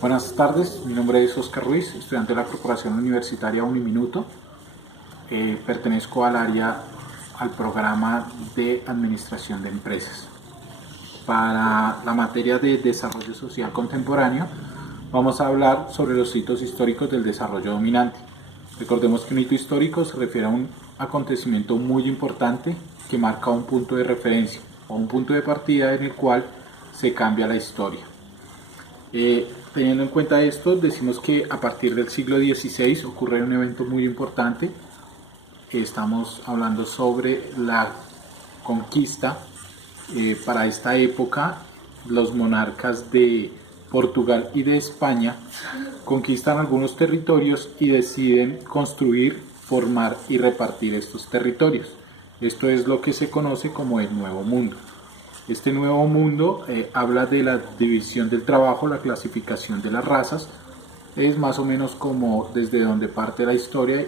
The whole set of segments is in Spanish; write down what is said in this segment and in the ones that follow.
Buenas tardes, mi nombre es Oscar Ruiz, estudiante de la Corporación Universitaria Uniminuto. Pertenezco al programa de Administración de Empresas. Para la materia de Desarrollo Social Contemporáneo, vamos a hablar sobre los hitos históricos del desarrollo dominante. Recordemos que un hito histórico se refiere a un acontecimiento muy importante que marca un punto de referencia o un punto de partida en el cual se cambia la historia. Teniendo en cuenta esto, decimos que a partir del siglo XVI ocurre un evento muy importante. Estamos hablando sobre la conquista. Para esta época, los monarcas de Portugal y de España conquistan algunos territorios y deciden construir, formar y repartir estos territorios. Esto es lo que se conoce como el Nuevo Mundo. Este Nuevo Mundo habla de la división del trabajo, la clasificación de las razas. Es más o menos como desde donde parte la historia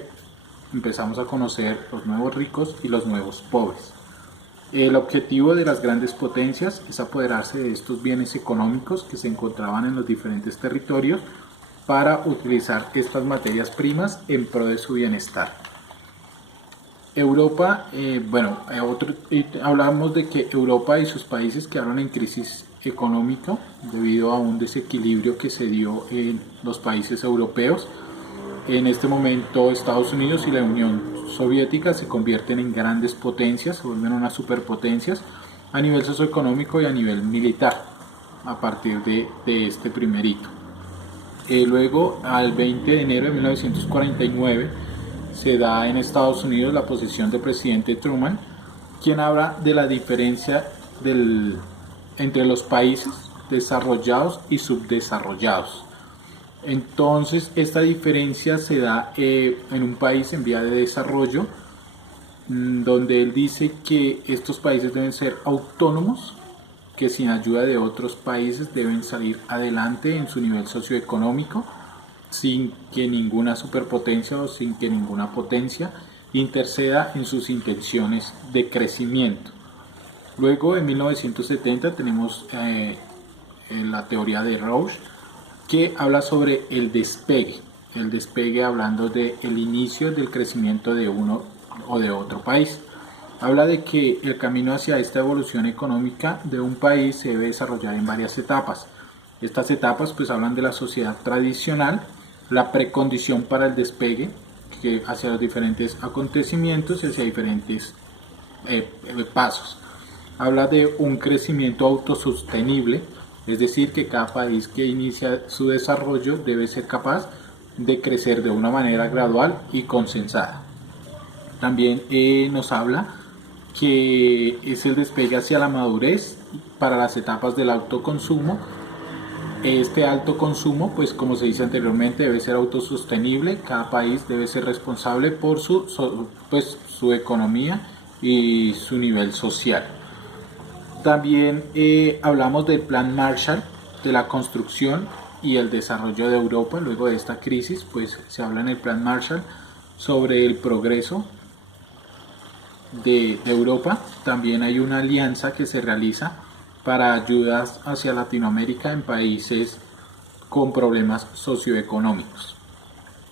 empezamos a conocer los nuevos ricos y los nuevos pobres. El objetivo de las grandes potencias es apoderarse de estos bienes económicos que se encontraban en los diferentes territorios para utilizar estas materias primas en pro de su bienestar. Europa, hablamos de que Europa y sus países quedaron en crisis económica debido a un desequilibrio que se dio en los países europeos. En este momento Estados Unidos y la Unión Soviética se convierten en grandes potencias, se vuelven unas superpotencias a nivel socioeconómico y a nivel militar a partir de este primer hito. Luego, al 20 de enero de 1949, se da en Estados Unidos la posesión del presidente Truman, quien habla de la diferencia entre los países desarrollados y subdesarrollados. Entonces, esta diferencia se da en un país en vía de desarrollo, donde él dice que estos países deben ser autónomos, que sin ayuda de otros países deben salir adelante en su nivel socioeconómico, sin que ninguna superpotencia o sin que ninguna potencia interceda en sus intenciones de crecimiento. Luego, en 1970, tenemos la teoría de Roush, que habla sobre el despegue hablando del inicio del crecimiento de uno o de otro país. Habla de que el camino hacia esta evolución económica de un país se debe desarrollar en varias etapas. Estas etapas pues hablan de la sociedad tradicional, la precondición para el despegue que hacia los diferentes acontecimientos y hacia diferentes pasos. Habla de un crecimiento autosostenible, es decir, que cada país que inicia su desarrollo debe ser capaz de crecer de una manera gradual y consensada. También nos habla que es el despegue hacia la madurez para las etapas del autoconsumo. Este alto consumo, pues como se dice anteriormente, debe ser autosostenible. Cada país debe ser responsable por su economía y su nivel social. También hablamos del Plan Marshall, de la construcción y el desarrollo de Europa. Luego de esta crisis, pues se habla en el Plan Marshall sobre el progreso de Europa. También hay una alianza que se realiza para ayudas hacia Latinoamérica en países con problemas socioeconómicos.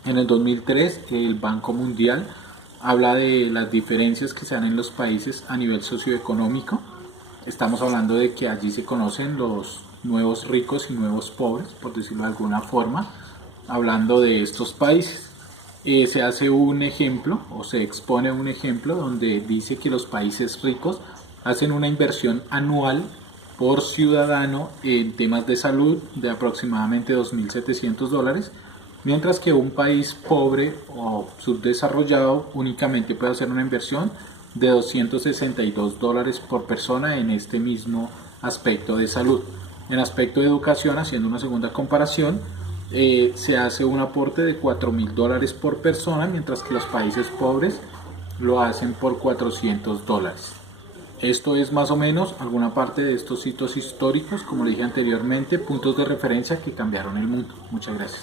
En el 2003, el Banco Mundial habla de las diferencias que se dan en los países a nivel socioeconómico. Estamos hablando de que allí se conocen los nuevos ricos y nuevos pobres, por decirlo de alguna forma, hablando de estos países. Se hace un ejemplo o se expone un ejemplo donde dice que los países ricos hacen una inversión anual por ciudadano en temas de salud de aproximadamente $2.700, mientras que un país pobre o subdesarrollado únicamente puede hacer una inversión de $262 por persona en este mismo aspecto de salud. En aspecto de educación, haciendo una segunda comparación, se hace un aporte de $4.000 por persona, mientras que los países pobres lo hacen por $400. Esto es más o menos alguna parte de estos hitos históricos, como le dije anteriormente, puntos de referencia que cambiaron el mundo. Muchas gracias.